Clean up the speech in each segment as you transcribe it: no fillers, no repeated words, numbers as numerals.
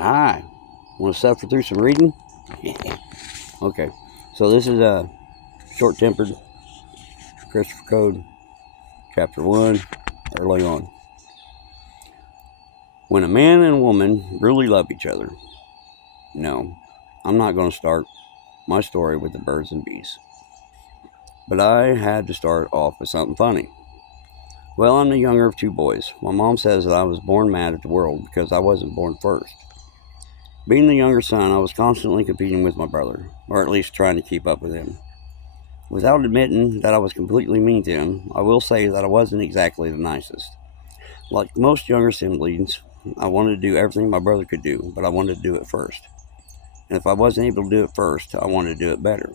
Hi. Want to suffer through some reading? Okay. So this is a Short-Tempered, Christopher Code, Chapter 1, early on. When a man and a woman really love each other. No, I'm not going to start my story with the birds and bees. But I had to start off with something funny. Well, I'm the younger of two boys. My mom says that I was born mad at the world because I wasn't born first. Being the younger son, I was constantly competing with my brother, or at least trying to keep up with him. Without admitting that I was completely mean to him, I will say that I wasn't exactly the nicest. Like most younger siblings, I wanted to do everything my brother could do, but I wanted to do it first. And if I wasn't able to do it first, I wanted to do it better.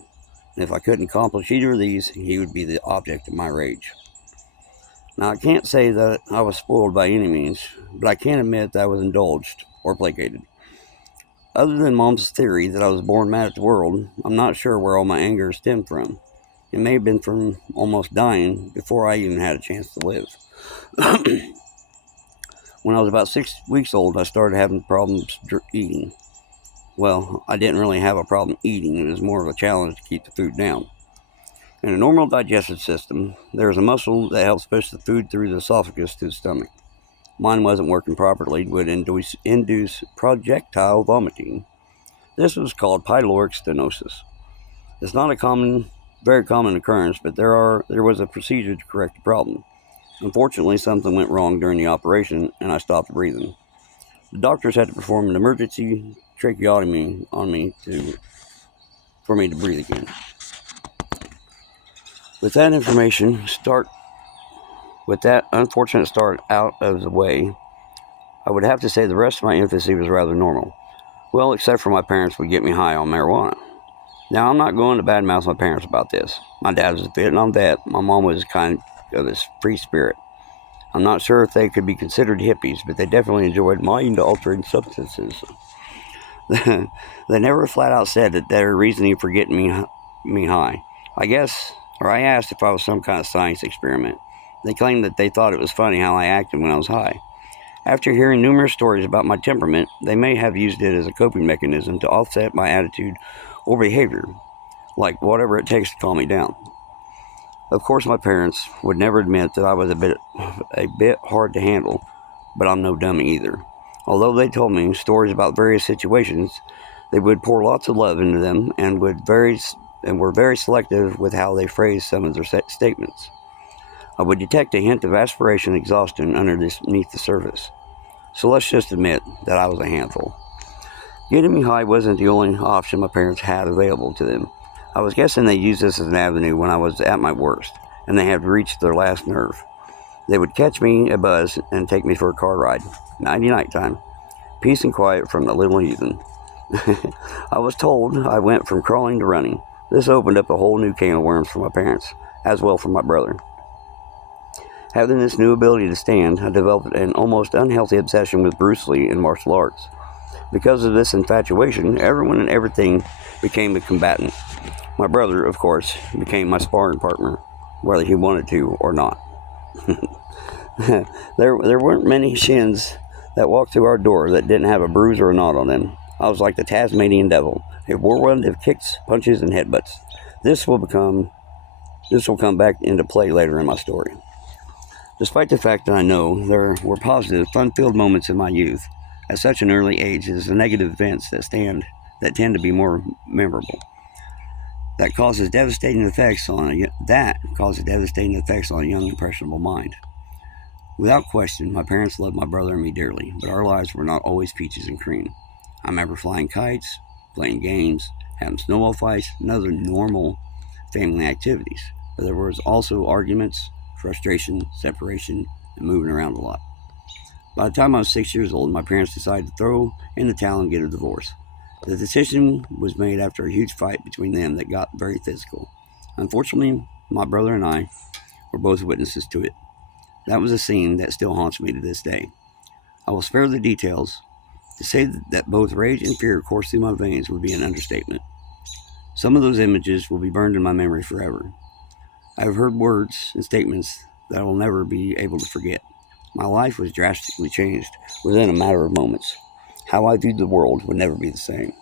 And if I couldn't accomplish either of these, he would be the object of my rage. Now, I can't say that I was spoiled by any means, but I can admit that I was indulged or placated. Other than Mom's theory that I was born mad at the world, I'm not sure where all my anger stemmed from. It may have been from almost dying before I even had a chance to live. When I was about 6 weeks old, I started having problems eating. Well, I didn't really have a problem eating, it was more of a challenge to keep the food down. In a normal digestive system, there is a muscle that helps push the food through the esophagus to the stomach. Mine wasn't working properly, it would induce projectile vomiting. This was called pyloric stenosis. It's not a very common occurrence, but there was a procedure to correct the problem. Unfortunately, something went wrong during the operation, and I stopped breathing. The doctors had to perform an emergency tracheotomy on me for me to breathe again. With that unfortunate start out of the way, I would have to say the rest of my infancy was rather normal. Well, except for my parents would get me high on marijuana. Now, I'm not going to badmouth my parents about this. My dad was a Vietnam vet. My mom was kind of this free spirit. I'm not sure if they could be considered hippies, but they definitely enjoyed mind-altering substances. They never flat out said that their reasoning for getting me high. I asked if I was some kind of science experiment. They claimed that they thought it was funny how I acted when I was high. After hearing numerous stories about my temperament, they may have used it as a coping mechanism to offset my attitude or behavior, like whatever it takes to calm me down. Of course, my parents would never admit that I was a bit hard to handle, but I'm no dummy either. Although they told me stories about various situations, they would pour lots of love into them and were very selective with how they phrased some of their statements. I would detect a hint of aspiration and exhaustion underneath the surface. So let's just admit that I was a handful. Getting me high wasn't the only option my parents had available to them. I was guessing they used this as an avenue when I was at my worst, and they had reached their last nerve. They would catch me a buzz and take me for a car ride. Nighty-night time. Peace and quiet from the little heathen. I was told I went from crawling to running. This opened up a whole new can of worms for my parents, as well for my brother. Having this new ability to stand, I developed an almost unhealthy obsession with Bruce Lee and martial arts. Because of this infatuation, everyone and everything became a combatant. My brother, of course, became my sparring partner, whether he wanted to or not. There weren't many shins that walked through our door that didn't have a bruise or a knot on them. I was like the Tasmanian devil, a whirlwind of kicks, punches, and headbutts. This will come back into play later in my story. Despite the fact that I know there were positive, fun-filled moments in my youth, at such an early age, it is the negative events that tend to be more memorable. That causes devastating effects on a young, impressionable mind. Without question, my parents loved my brother and me dearly, but our lives were not always peaches and cream. I remember flying kites, playing games, having snowball fights, and other normal family activities. But there was also arguments, frustration, separation, and moving around a lot. By the time I was 6 years old, my parents decided to throw in the towel and get a divorce. The decision was made after a huge fight between them that got very physical. Unfortunately, my brother and I were both witnesses to it. That was a scene that still haunts me to this day. I will spare the details. To say that both rage and fear coursed through my veins would be an understatement. Some of those images will be burned in my memory forever. I have heard words and statements that I will never be able to forget. My life was drastically changed within a matter of moments. How I viewed the world would never be the same.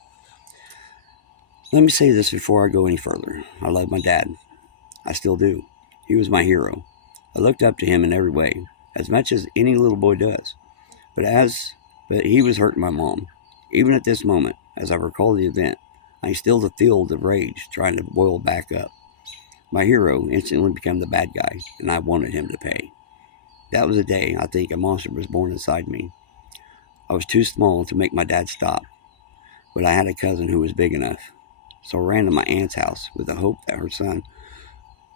Let me say this before I go any further. I love my dad. I still do. He was my hero. I looked up to him in every way, as much as any little boy does. But but he was hurting my mom. Even at this moment, as I recall the event, I still feel the rage trying to boil back up. My hero instantly became the bad guy, and I wanted him to pay. That was the day I think a monster was born inside me. I was too small to make my dad stop, but I had a cousin who was big enough. So I ran to my aunt's house with the hope that her son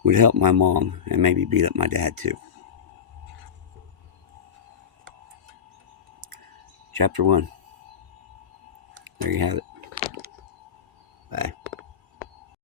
would help my mom and maybe beat up my dad too. Chapter 1. There you have it. Bye.